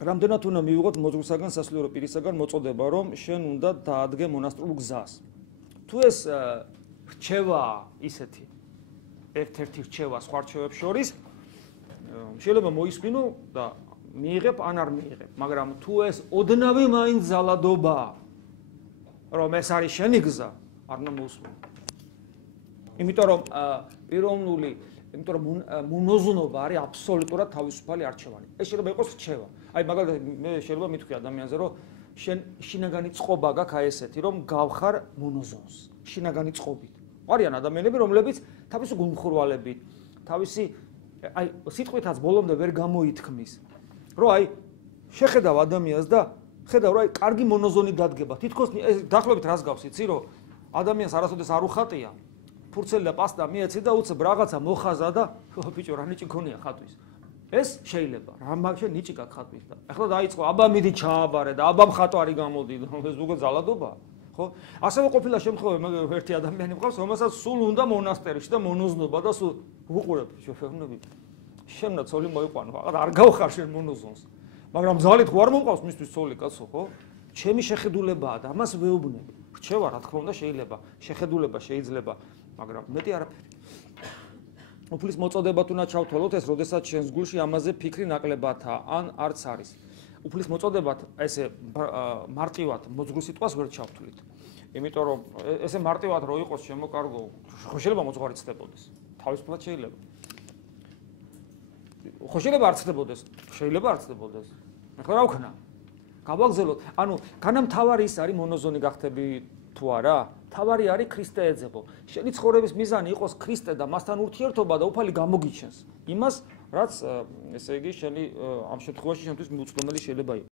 რამდენად უნდა მივიღოთ მოძღვრისაგან სასულიერო პირისაგან მოწოდება, რომ შენ უნდა დაადგე მონასტრულ გზას. თუ ეს რჩევა ისეთი ერთ-ერთი რჩევა სხვა რჩევებს შორის შეიძლება მოისმინო და მიიღებ ან არ მიიღებ, მაგრამ თუ ეს ოდნავი მაინც ზალადობაა, რომ ეს არის შენი გზა, არ უნდა მოусმინო. იმიტომ რომ პიროვნული, იმიტომ რომ მონოზნობა არის აბსოლუტურად თავისუფალი არჩევანი. ეს შეიძლება იყოს რჩევა. აი მაგალითად მე შეიძლება მითქვი ადამიანზე, რომ შენ შინაგანი წყობა გაქვს აი ესეთი, რომ გავხარ მონოზონს, შინაგანი წყობით. არიან ადამიანები, რომლებიც თავისი გულმხურვალებით, თავისი აი სიტყვითაც ბოლომდე ვერ გამოითქმის, რომ აი შეხედავ ადამიანს და ხედავ რომ აი კარგი მონოზონი დადგება. თითქოს დაახლოებით რას გავს იცი, რომ ადამიანს არასოდეს არ უხატია, ფურცელი და პასტა მიეცი და უცებ რაღაცა მოხაზა და ბიჭო რა ნიჭი გქონია ხატვის. ეს შეიძლება, რა მაგ შენ ნიჭი გაქვს ხატვის და ახლა დაიწყო, აბა მიდი ჩააბარე და აბა მხატვარი გამოდი, ეს უკვე ზალადობაა. ხო? ასევე ყოფილა შემთხვევები, ერთი ადამიანი მყავს, რომელსაც სულ უნდა მონასტერში და მონოზნობა და სულ უყურებ შეფერნები. შენ და ცოლი მოიყვანო, არ გავხარ შენ მონოზონს. მაგრამ ძალით ხო არ მომყავს მისთვის ცოლი კაცო, ხო? ჩემი შეხედულებაა და ამას ვეუბნები. რჩევა რა თქმა უნდა შეიძლება, შეხედულება შეიძლება, მაგრამ მეტი არაფერი. უფლის მოწოდებათ უნდა ჩავთვალოთ ეს, როდესაც შენს გულში ამაზე ფიქრი ნაკლებადაა, ან არც არის. უფლის მოწოდებათ ესე მარტივად მოძღვრ სიტყვას ვერ ჩავთვლით. იმიტომ რომ ესე მარტივად რო იყოს შემოკარგო, ხო შეიძლება მოძღვარი ცდებოდეს. თავისუფლად შეიძლება. ხო შეიძლება არ ცდებოდეს, შეიძლება არ ცდებოდეს. ახლა რა ვქნა? გავაგზავნოთ, ანუ განამთავარი ის არის მონოზონი გახდები თუ არა? თავარი არის ქრისტე ეძებო. შენი ცხოვრების მიზანი იყოს ქრისტე და მასთან ურთიერთობა და უფალი გამოგიჩენს. იმას, რაც ესე იგი შენი ამ შემთხვევაში შენთვის მიუწვდომელი შეიძლება იყოს.